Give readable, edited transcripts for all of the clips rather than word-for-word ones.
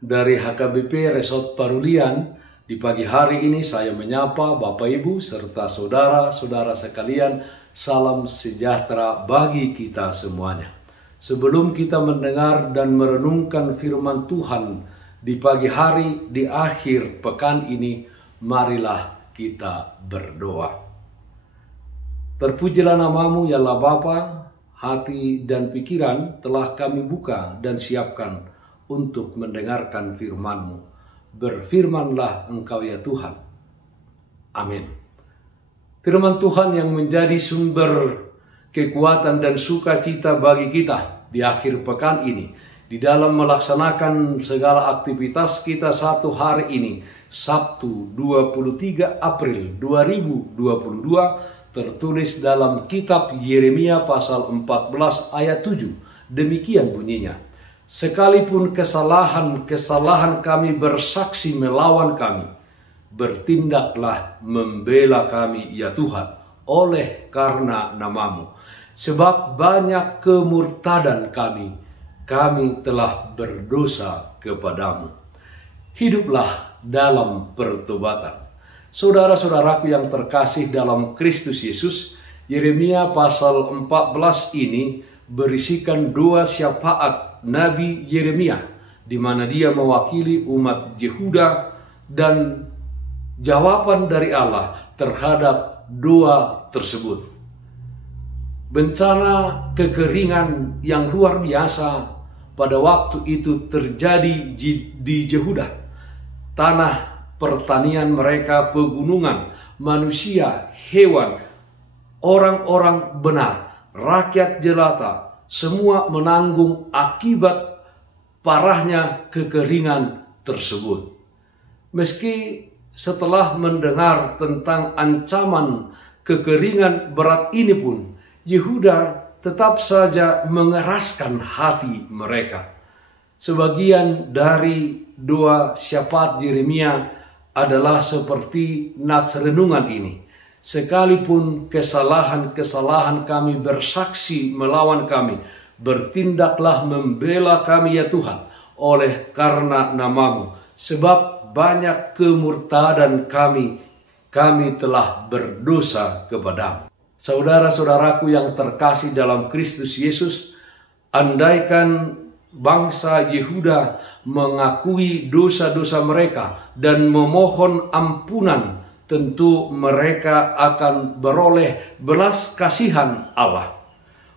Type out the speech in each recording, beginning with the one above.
Dari HKBP Resort Parulian, di pagi hari ini saya menyapa Bapak Ibu serta saudara-saudara sekalian, salam sejahtera bagi kita semuanya. Sebelum kita mendengar dan merenungkan firman Tuhan di pagi hari di akhir pekan ini, marilah kita berdoa. Terpujilah namamu ya Allah Bapa, hati dan pikiran telah kami buka dan siapkan untuk mendengarkan firman-Mu. Berfirmanlah Engkau ya Tuhan. Amin. Firman Tuhan yang menjadi sumber kekuatan dan sukacita bagi kita di akhir pekan ini, di dalam melaksanakan segala aktivitas kita satu hari ini, Sabtu 23 April 2022, tertulis dalam kitab Yeremia pasal 14 ayat 7. Demikian bunyinya. Sekalipun kesalahan kami bersaksi melawan kami, bertindaklah membela kami ya Tuhan, oleh karena namamu. Sebab banyak kemurtadan kami telah berdosa kepadamu. Hiduplah dalam pertobatan. Saudara-saudaraku yang terkasih dalam Kristus Yesus, Yeremia pasal 14 ini berisikan doa syafaat Nabi Yeremia, di mana dia mewakili umat Yehuda dan jawaban dari Allah terhadap doa tersebut. Bencana kekeringan yang luar biasa pada waktu itu terjadi di Yehuda. Tanah pertanian mereka, pegunungan, manusia, hewan, orang-orang benar, rakyat jelata, semua menanggung akibat parahnya kekeringan tersebut. Meski setelah mendengar tentang ancaman kekeringan berat ini pun, Yehuda tetap saja mengeraskan hati mereka. Sebagian dari doa syafaat Yeremia adalah seperti nats renungan ini. Sekalipun kesalahan kami bersaksi melawan kami, bertindaklah membela kami ya Tuhan, oleh karena namamu. Sebab banyak kemurtadan kami telah berdosa kepadamu. Saudara-saudaraku yang terkasih dalam Kristus Yesus, andaikan bangsa Yehuda mengakui dosa-dosa mereka dan memohon ampunan, tentu mereka akan beroleh belas kasihan Allah.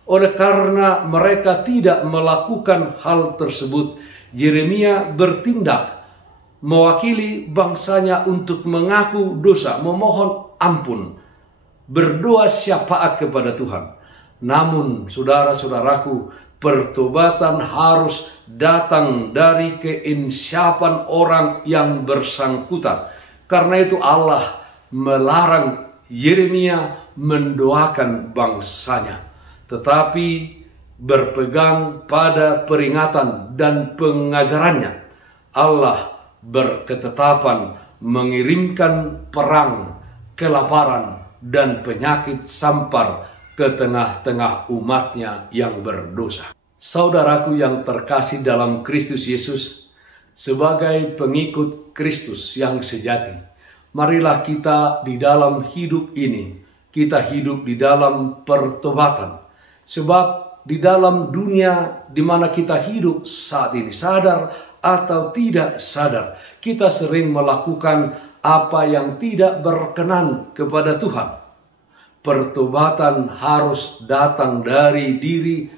Oleh karena mereka tidak melakukan hal tersebut, Yeremia bertindak mewakili bangsanya untuk mengaku dosa, memohon ampun, berdoa syafaat kepada Tuhan. Namun saudara-saudaraku, pertobatan harus datang dari keinsapan orang yang bersangkutan. Karena itu Allah melarang Yeremia mendoakan bangsanya, tetapi berpegang pada peringatan dan pengajarannya. Allah berketetapan mengirimkan perang, kelaparan, dan penyakit sampar ke tengah-tengah umatnya yang berdosa. Saudaraku yang terkasih dalam Kristus Yesus, sebagai pengikut Kristus yang sejati, marilah kita di dalam hidup ini, kita hidup di dalam pertobatan. Sebab di dalam dunia di mana kita hidup saat ini, sadar atau tidak sadar, kita sering melakukan apa yang tidak berkenan kepada Tuhan. Pertobatan harus datang dari diri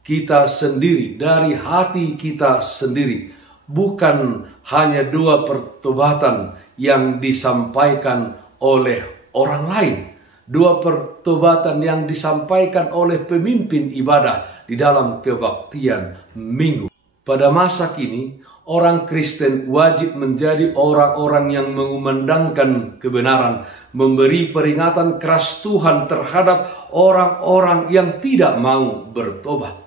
kita sendiri, dari hati kita sendiri. Bukan hanya doa pertobatan yang disampaikan oleh orang lain. Doa pertobatan yang disampaikan oleh pemimpin ibadah di dalam kebaktian minggu. Pada masa kini, orang Kristen wajib menjadi orang-orang yang mengumandangkan kebenaran, memberi peringatan keras Tuhan terhadap orang-orang yang tidak mau bertobat.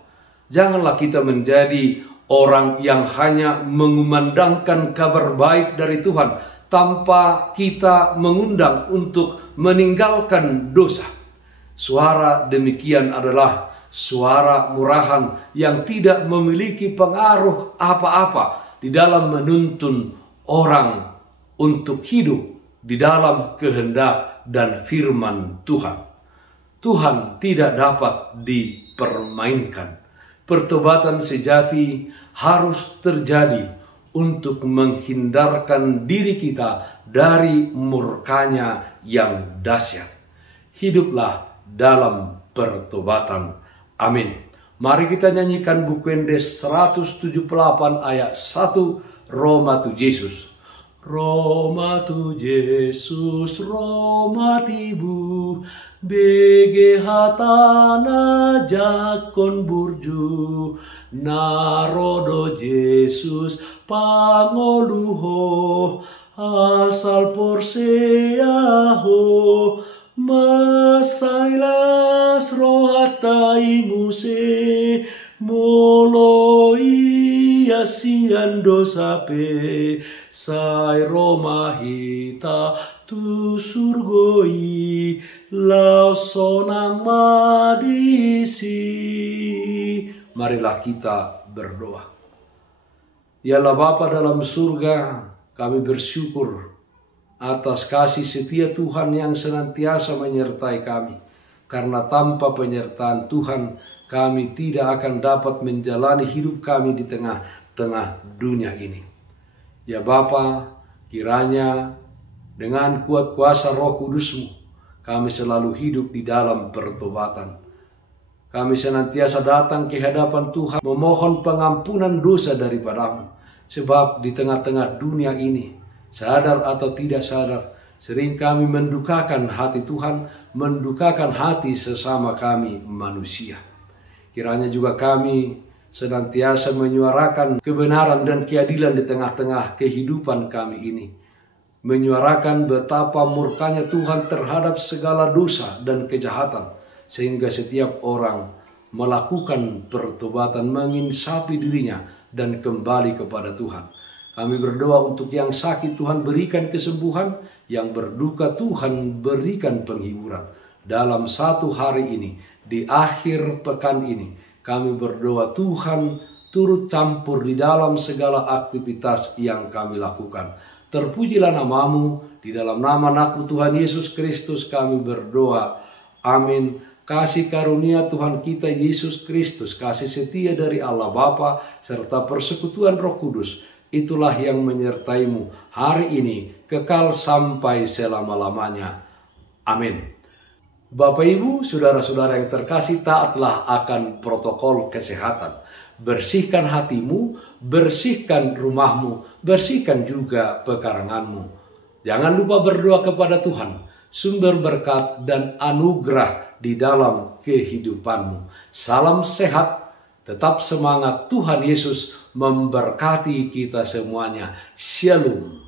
Janganlah kita menjadi orang yang hanya mengumandangkan kabar baik dari Tuhan tanpa kita mengundang untuk meninggalkan dosa. Suara demikian adalah suara murahan yang tidak memiliki pengaruh apa-apa di dalam menuntun orang untuk hidup di dalam kehendak dan firman Tuhan. Tuhan tidak dapat dipermainkan. Pertobatan sejati harus terjadi untuk menghindarkan diri kita dari murkanya yang dahsyat. Hiduplah dalam pertobatan. Amin. Mari kita nyanyikan buku Endes 178 ayat 1, Roma tu Yesus. Roma tu Yesus, Roma tibu, bege hatana jakon burju, narodo Yesus pangoluho, asal porseaho, masailas rohatai muse, moloi asiando sape, sai Roma hita tu surgoi, lau sonang madisi. Marilah kita berdoa. Ya Allah Bapa dalam surga, kami bersyukur atas kasih setia Tuhan yang senantiasa menyertai kami. Karena tanpa penyertaan Tuhan, kami tidak akan dapat menjalani hidup kami di tengah-tengah dunia ini. Ya Bapa, kiranya dengan kuat kuasa Roh Kudus-Mu, kami selalu hidup di dalam pertobatan. Kami senantiasa datang ke hadapan Tuhan, memohon pengampunan dosa daripada-Mu. Sebab di tengah-tengah dunia ini, sadar atau tidak sadar, sering kami mendukakan hati Tuhan, mendukakan hati sesama kami manusia. Kiranya juga kami senantiasa menyuarakan kebenaran dan keadilan di tengah-tengah kehidupan kami ini. Menyuarakan betapa murkanya Tuhan terhadap segala dosa dan kejahatan. Sehingga setiap orang melakukan pertobatan, menginsafi dirinya dan kembali kepada Tuhan. Kami berdoa untuk yang sakit, Tuhan berikan kesembuhan, yang berduka Tuhan berikan penghiburan. Dalam satu hari ini, di akhir pekan ini, kami berdoa Tuhan turut campur di dalam segala aktivitas yang kami lakukan. Terpujilah nama-Mu, di dalam nama anak-Mu Tuhan Yesus Kristus kami berdoa. Amin. Kasih karunia Tuhan kita Yesus Kristus, kasih setia dari Allah Bapa, serta persekutuan Roh Kudus, itulah yang menyertai-Mu hari ini, kekal sampai selama-lamanya. Amin. Bapak Ibu, saudara-saudara yang terkasih, taatlah akan protokol kesehatan. Bersihkan hatimu, bersihkan rumahmu, bersihkan juga pekaranganmu. Jangan lupa berdoa kepada Tuhan, sumber berkat dan anugerah di dalam kehidupanmu. Salam sehat, tetap semangat, Tuhan Yesus memberkati kita semuanya. Shalom.